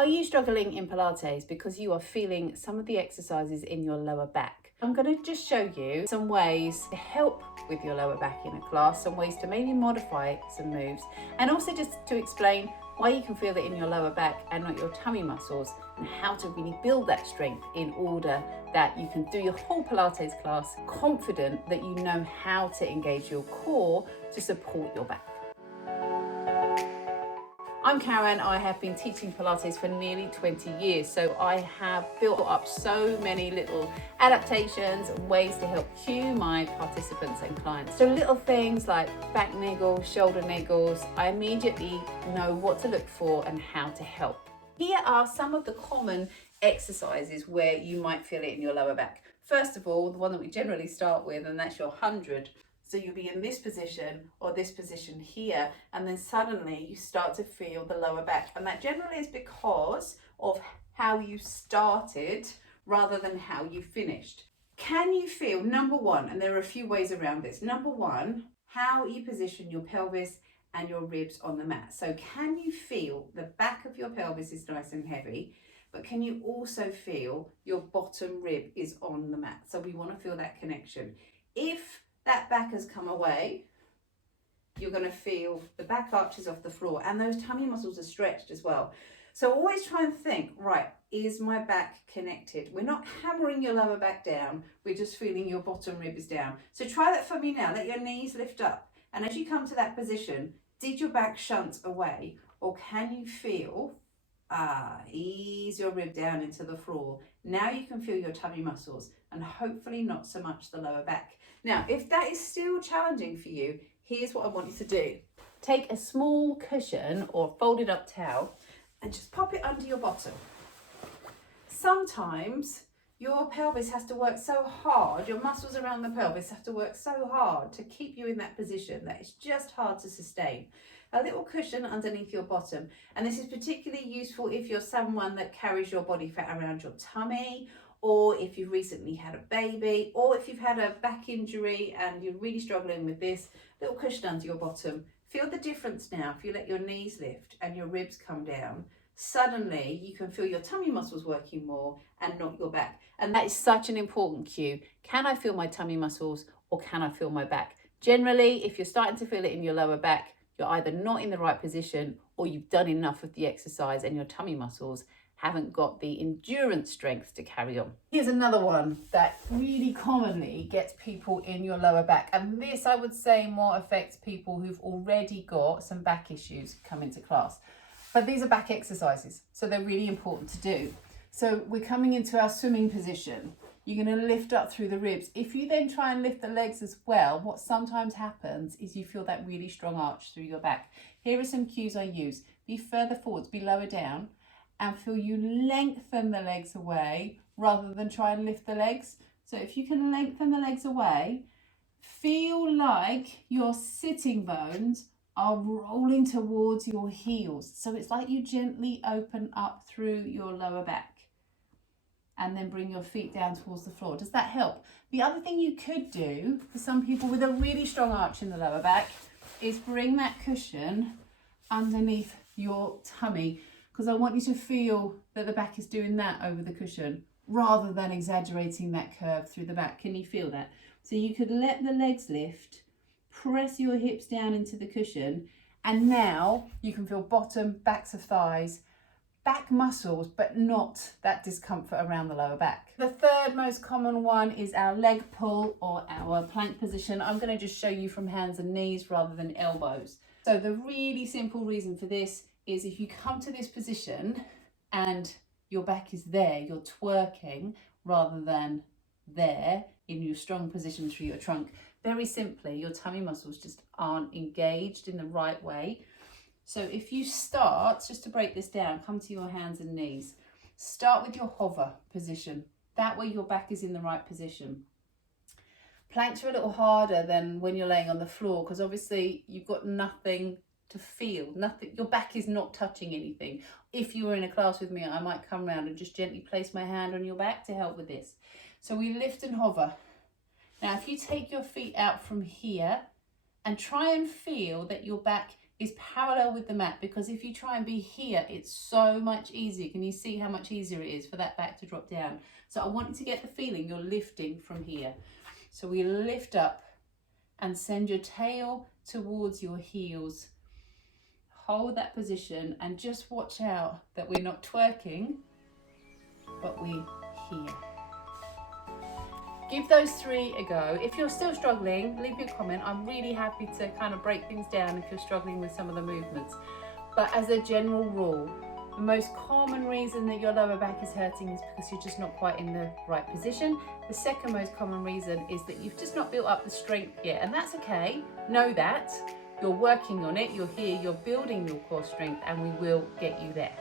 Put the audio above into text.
Are you struggling in Pilates because you are feeling some of the exercises in your lower back? I'm going to just show you some ways to help with your lower back in a class, some ways to maybe modify some moves, and also just to explain why you can feel it in your lower back and not your tummy muscles, and how to really build that strength in order that you can do your whole Pilates class confident that you know how to engage your core to support your back. I'm Karen. I have been teaching Pilates for nearly 20 years, so I have built up so many little adaptations and ways to help cue my participants and clients. So little things like back niggles, shoulder niggles, I immediately know what to look for and how to help. Here are some of the common exercises where you might feel it in your lower back. First of all, the one that we generally start with, and that's your 100. So you'll be in this position or this position here, and then suddenly you start to feel the lower back. And that generally is because of how you started rather than how you finished. Can you feel, number one, and there are a few ways around this. Number one, how you position your pelvis and your ribs on the mat. So can you feel the back of your pelvis is nice and heavy, but can you also feel your bottom rib is on the mat? So we want to feel that connection. If that back has come away, you're going to feel the back arches off the floor, and those tummy muscles are stretched as well. So always try and think, right, is my back connected? We're not hammering your lower back down, we're just feeling your bottom rib is down. So try that for me now. Let your knees lift up, and as you come to that position, did your back shunt away, or can you feel, ease your rib down into the floor? Now you can feel your tummy muscles, and hopefully not so much the lower back. Now, if that is still challenging for you, here's what I want you to do. Take a small cushion or folded up towel and just pop it under your bottom. Sometimes your pelvis has to work so hard, your muscles around the pelvis have to work so hard to keep you in that position that it's just hard to sustain. A little cushion underneath your bottom, and this is particularly useful if you're someone that carries your body fat around your tummy, or if you've recently had a baby, or if you've had a back injury and you're really struggling with this. Little cushion under your bottom. Feel the difference now. If you let your knees lift and your ribs come down, suddenly you can feel your tummy muscles working more and not your back. And that is such an important cue. Can I feel my tummy muscles, or can I feel my back? Generally, if you're starting to feel it in your lower back, you're either not in the right position, or you've done enough of the exercise and your tummy muscles haven't got the endurance strength to carry on. Here's another one that really commonly gets people in your lower back, and this I would say more affects people who've already got some back issues come into class. But these are back exercises, so they're really important to do. So we're coming into our swimming position. You're going to lift up through the ribs. If you then try and lift the legs as well, what sometimes happens is you feel that really strong arch through your back. Here are some cues I use. Be further forwards, be lower down, and feel you lengthen the legs away rather than try and lift the legs. So if you can lengthen the legs away, feel like your sitting bones are rolling towards your heels. So it's like you gently open up through your lower back and then bring your feet down towards the floor. Does that help? The other thing you could do for some people with a really strong arch in the lower back is bring that cushion underneath your tummy, because I want you to feel that the back is doing that over the cushion rather than exaggerating that curve through the back. Can you feel that? So you could let the legs lift, press your hips down into the cushion, and now you can feel bottom, backs of thighs, back muscles, but not that discomfort around the lower back. The third most common one is our leg pull or our plank position. I'm going to just show you from hands and knees rather than elbows. So the really simple reason for this is if you come to this position and your back is there, you're twerking rather than there in your strong position through your trunk. Very simply, your tummy muscles just aren't engaged in the right way. So if you start, just to break this down, come to your hands and knees. Start with your hover position. That way your back is in the right position. Planks are a little harder than when you're laying on the floor, because obviously you've got nothing to feel, nothing, your back is not touching anything. If you were in a class with me, I might come around and just gently place my hand on your back to help with this. So we lift and hover. Now if you take your feet out from here and try and feel that your back is parallel with the mat, because if you try and be here, it's so much easier. Can you see how much easier it is for that back to drop down? So I want you to get the feeling you're lifting from here. So we lift up and send your tail towards your heels. Hold that position and just watch out that we're not twerking, but we're here. Give those 3 a go. If you're still struggling, leave me a comment. I'm really happy to kind of break things down if you're struggling with some of the movements. But as a general rule, the most common reason that your lower back is hurting is because you're just not quite in the right position. The second most common reason is that you've just not built up the strength yet, and that's okay. Know that. You're working on it, you're here, you're building your core strength, and we will get you there.